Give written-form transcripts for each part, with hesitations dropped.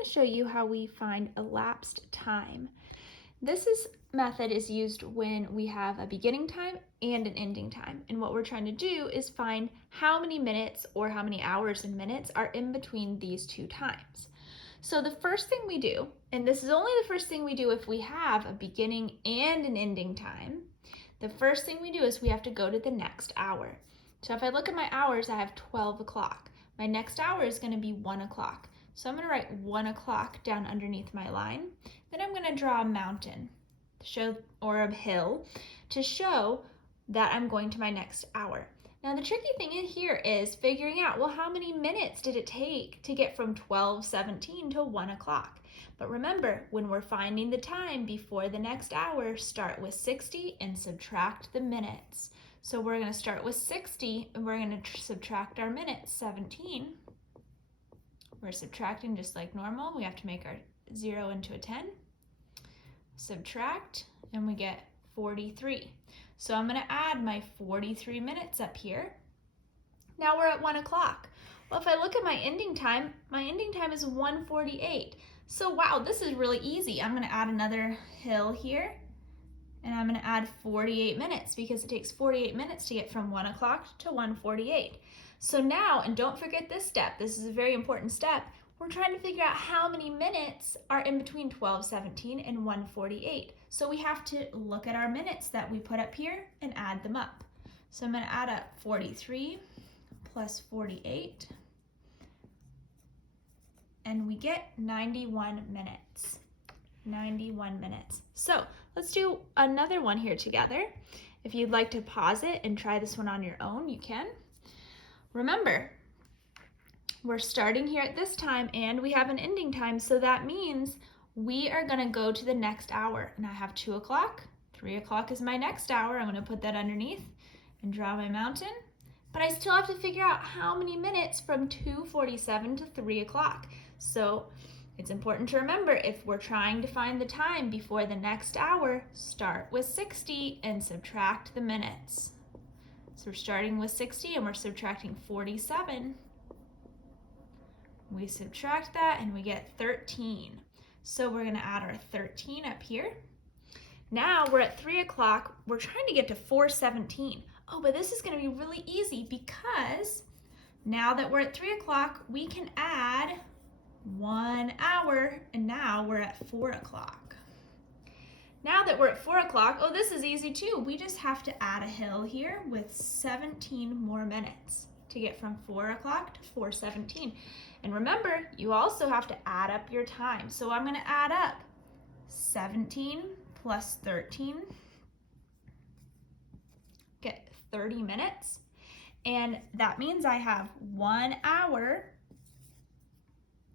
going to show you how we find elapsed time. Method is used when we have a beginning time and an ending time. And what we're trying to do is find how many minutes or how many hours and minutes are in between these two times. So the first thing we do, and this is only the first thing we do if we have a beginning and an ending time, the first thing we do is we have to go to the next hour. So if I look at my hours, I have 12 o'clock. My next hour is going to be 1 o'clock. So I'm going to write 1 o'clock down underneath my line. Then I'm going to draw a mountain or a hill to show that I'm going to my next hour. Now the tricky thing in here is figuring out, well, how many minutes did it take to get from 12:17 to 1 o'clock? But remember, when we're finding the time before the next hour, start with 60 and subtract the minutes. So we're going to start with 60 and we're going to subtract our minutes, 17. We're subtracting just like normal. We have to make our 0 into a 10. Subtract, and we get 43. So I'm going to add my 43 minutes up here. Now we're at 1 o'clock. Well, if I look at my ending time is 1:48. So wow, this is really easy. I'm going to add another hill here, and I'm going to add 48 minutes because it takes 48 minutes to get from 1 o'clock to 1:48. So now, and don't forget this step, this is a very important step, we're trying to figure out how many minutes are in between 12:17 and 1:48. So we have to look at our minutes that we put up here and add them up. So I'm going to add up 43 plus 48, and we get 91 minutes. 91 minutes. So let's do another one here together. If you'd like to pause it and try this one on your own, you can. Remember, we're starting here at this time and we have an ending time, so that means we are going to go to the next hour. And I have 2 o'clock, 3 o'clock is my next hour. I'm going to put that underneath and draw my mountain. But I still have to figure out how many minutes from 2:47 to 3 o'clock. So it's important to remember, if we're trying to find the time before the next hour, start with 60 and subtract the minutes. So we're starting with 60 and we're subtracting 47. We subtract that and we get 13. So we're going to add our 13 up here. Now we're at 3 o'clock. We're trying to get to 4:17. Oh, but this is going to be really easy because now that we're at 3 o'clock, we can add 1 hour, and now we're at 4 o'clock. Now that we're at 4 o'clock, oh, this is easy too. We just have to add a hill here with 17 more minutes to get from 4 o'clock to 4:17. And remember, you also have to add up your time. So I'm going to add up 17 plus 13, get 30 minutes. And that means I have 1 hour,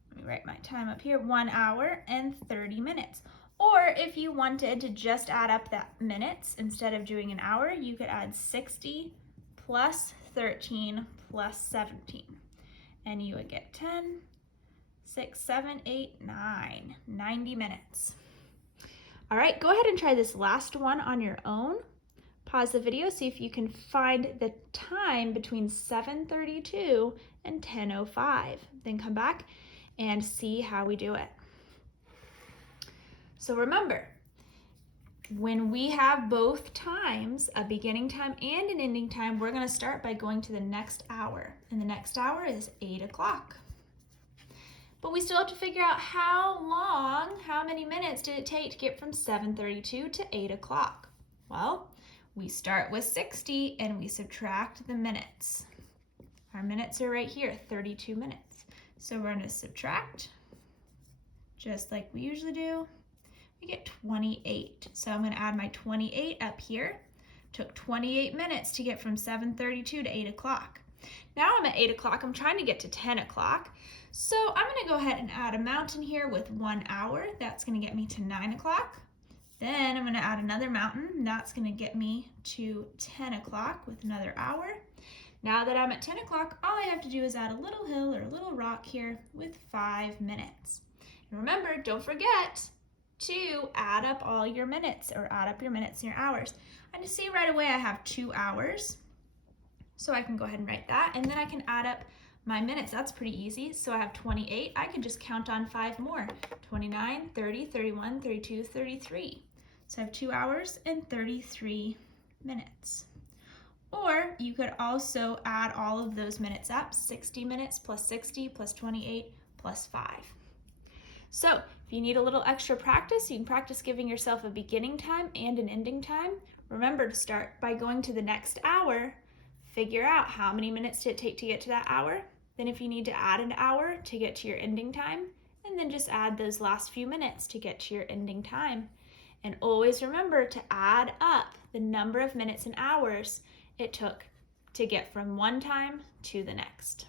let me write my time up here, 1 hour and 30 minutes. Or if you wanted to just add up that minutes instead of doing an hour, you could add 60 plus 13 plus 17. And you would get 10, 6, 7, 8, 9, 90 minutes. All right, go ahead and try this last one on your own. Pause the video, see if you can find the time between 7:32 and 10:05. Then come back and see how we do it. So remember, when we have both times, a beginning time and an ending time, we're going to start by going to the next hour. And the next hour is 8 o'clock. But we still have to figure out how many minutes did it take to get from 7:32 to 8 o'clock? Well, we start with 60 and we subtract the minutes. Our minutes are right here, 32 minutes. So we're going to subtract, just like we usually do. We get 28. So I'm going to add my 28 up here. Took 28 minutes to get from 7:32 to 8 o'clock. Now I'm at 8 o'clock. I'm trying to get to 10 o'clock. So I'm going to go ahead and add a mountain here with 1 hour. That's going to get me to 9 o'clock. Then I'm going to add another mountain. That's going to get me to 10 o'clock with another hour. Now that I'm at 10 o'clock, all I have to do is add a little hill or a little rock here with 5 minutes. And remember, don't forget to add up all your minutes, or add up your minutes and your hours. I just see right away I have 2 hours. So I can go ahead and write that, and then I can add up my minutes, that's pretty easy. So I have 28. I can just count on 5 more. 29, 30, 31, 32, 33. So I have 2 hours and 33 minutes. Or you could also add all of those minutes up, 60 minutes plus 60 plus 28 plus 5. So if you need a little extra practice, you can practice giving yourself a beginning time and an ending time. Remember to start by going to the next hour, figure out how many minutes did it take to get to that hour. Then if you need to add an hour to get to your ending time, and then just add those last few minutes to get to your ending time. And always remember to add up the number of minutes and hours it took to get from one time to the next.